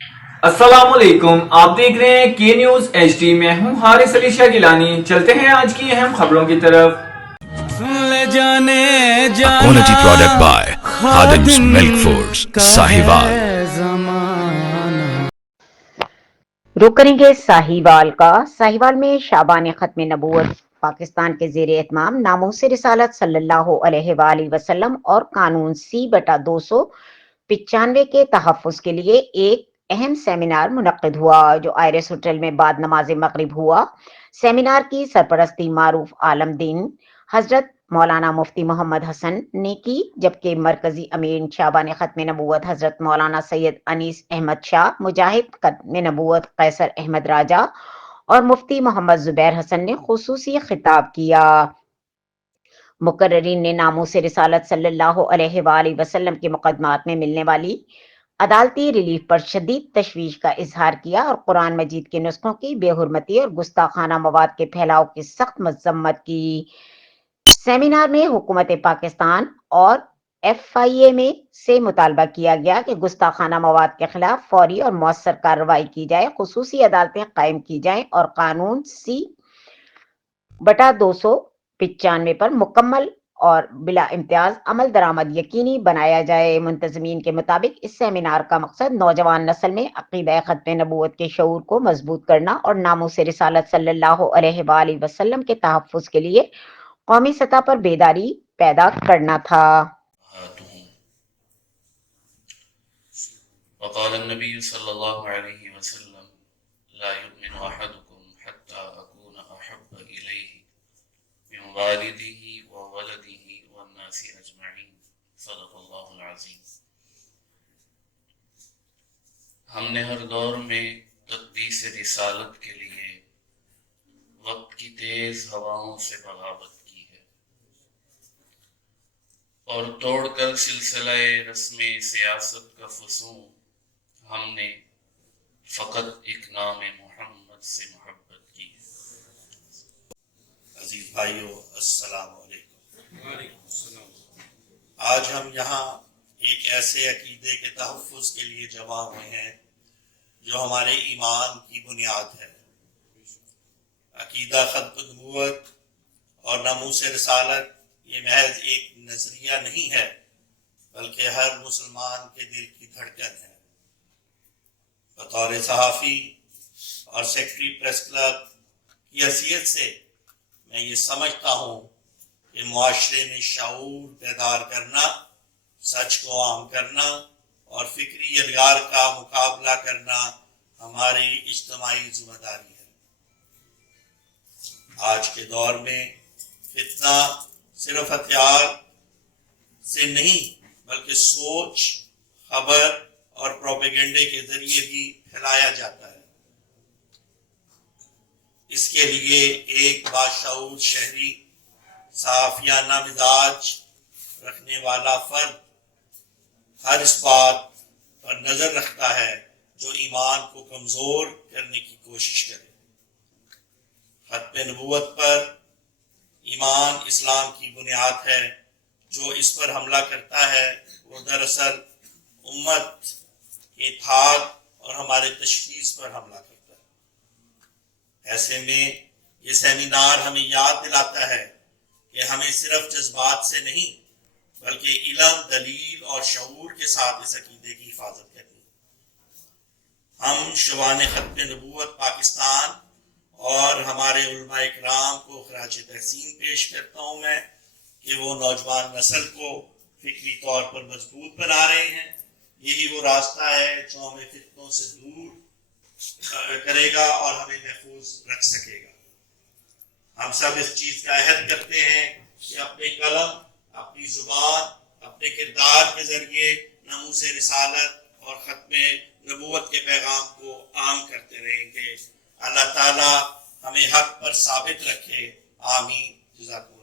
अस्सलाम वालेकुम, आप देख रहे हैं के न्यूज HD। में हूं हारिस अली शाह गिलानी। चलते हैं आज की अहम खबरों की तरफ। ले जाने A जाना quality product by Khadim's Khadim Milk Foods, का Sahiwal। है ज़माना। रुक करेंगे साहिवाल का। साहिवाल में शाबान खत्म नबूवत पाकिस्तान के ज़ेर एहतमाम नामूस रिसालत सल्लल्लाहु अलैहि वसल्लम और कानून C/295 के तहफ़्फ़ुज़ के लिए एक अहम सेमिनार मुनक्किद हुआ, जो आयरस होटल में बाद नमाज मगरिब हुआ। सेमिनार की सरपरस्ती मारूफ आलम दीन हजरत मौलाना मुफ्ती मोहम्मद हसन ने की, जबकि मरकजी अमीर शाबान खत्म नबूवत हजरत मौलाना सैयद अनीस अहमद शाह, मुजाहिद खत्म नबूवत कैसर अहमद राजा और मुफ्ती मोहम्मद जुबैर हसन ने खुसूसी खिताब किया। मुकर्ररीन ने नामूस रिसालत सल्लल्लाहु अलैहि वसल्लम के मुकदमात में मिलने वाली अदालती रिलीफ पर शदीद तशवीश का इजहार किया और कुरान मजीद के नुस्खों की बेहुरमती और गुस्ताखाना मवाद के फैलाव की सख्त मजम्मत की। सेमिनार में हुकूमत पाकिस्तान और FIA में से मुतालबा किया गया कि गुस्ताखाना मवाद के खिलाफ फौरी और मौसर कार्रवाई की जाए, खुसूसी अदालतें कायम की जाएं और कानून C/295 पर मुकम्मल और बिला इम्तियाज अमल दरामद यकीनी बनाया जाए। मुंतजमीन के मुताबिक इस सेमिनार का मकसद नौजवान नस्ल में अकीदा खत्म नबूवत के शऊर को मजबूत करना और नामूस रिसालत सल्लल्लाहु अलैहि वसल्लम के तहफ़्फ़ुज़ के लिए कौमी सतह पर बेदारी पैदा करना था। वक़ाल नबी सल्लल्लाहु अलैहि वसल्लम ला युमिनु अहदुकुम हत्ता अकूना अहब्ब इलैहि मिन वालिदिही व वलदिही वन नासी अजमईन। सदक़ल्लाहुल अज़ीम। हमने हर दौर में तक़दीस रिसालत के लिए वक्त की तेज हवाओं से बगावत की है और तोड़कर सिलसिला रस्म सियासत का फसूं हमने फ़कत एक नाम मोहम्मद से मोहब्बत की है। अजीज भाइयों, अस्सलाम वालेकुम। आज हम यहाँ एक ऐसे अकीदे के तहफ़्फ़ुज़ के लिए जमा हुए हैं जो हमारे ईमान की बुनियाद है। अकीदा ख़त्म नबूवत और नामूस रिसालत ये महज एक नज़रिया नहीं है, बल्कि हर मुसलमान के दिल की धड़कन है। बतौर सहाफ़ी और सेक्रेटरी प्रेस क्लब की हैसियत से मैं ये समझता हूँ कि मुआशरे में शऊर बेदार करना, सच को आम करना और फ़िक्री अलगार का मुकाबला करना हमारी इज्तिमाई जिम्मेदारी है। आज के दौर में फितना सिर्फ हथियार से नहीं, बल्कि सोच, खबर और प्रोपेगेंडे के जरिए भी फैलाया जाता है। इसके लिए एक बाशऊर शहरी, साफियाना मिजाज रखने वाला फर्द हर इस बात पर नजर रखता है जो ईमान को कमजोर करने की कोशिश करे। खत्म नबूवत पर ईमान इस्लाम की बुनियाद है। जो इस पर हमला करता है वो दरअसल उम्मत के इत्तेहाद और हमारे तशखीस पर हमला करता है। ऐसे में ये सेमिनार हमें याद दिलाता है कि हमें सिर्फ जज्बात से नहीं, बल्कि इल्म, दलील और शऊर के साथ इस अकीदे की हिफाजत करनी। हम शुबान खत्म नबूवत पाकिस्तान और हमारे उलमा इकराम को खराज तहसीन पेश करता हूँ मैं कि वो नौजवान नस्ल को फिक्री तौर पर मजबूत बना रहे हैं। यही वो रास्ता है जो हमें फितनों से दूर करेगा और हमें महफूज रख सकेगा। हम सब इस चीज़ का अहद करते हैं कि अपने कलम, अपनी जुबान, अपने किरदार के जरिए नामूस रिसालत और खत्म नबूवत के पैगाम को आम करते रहेंगे। अल्लाह ताला हमें हक पर साबित रखे। आमीन। जज़ाकुमुल्लाह।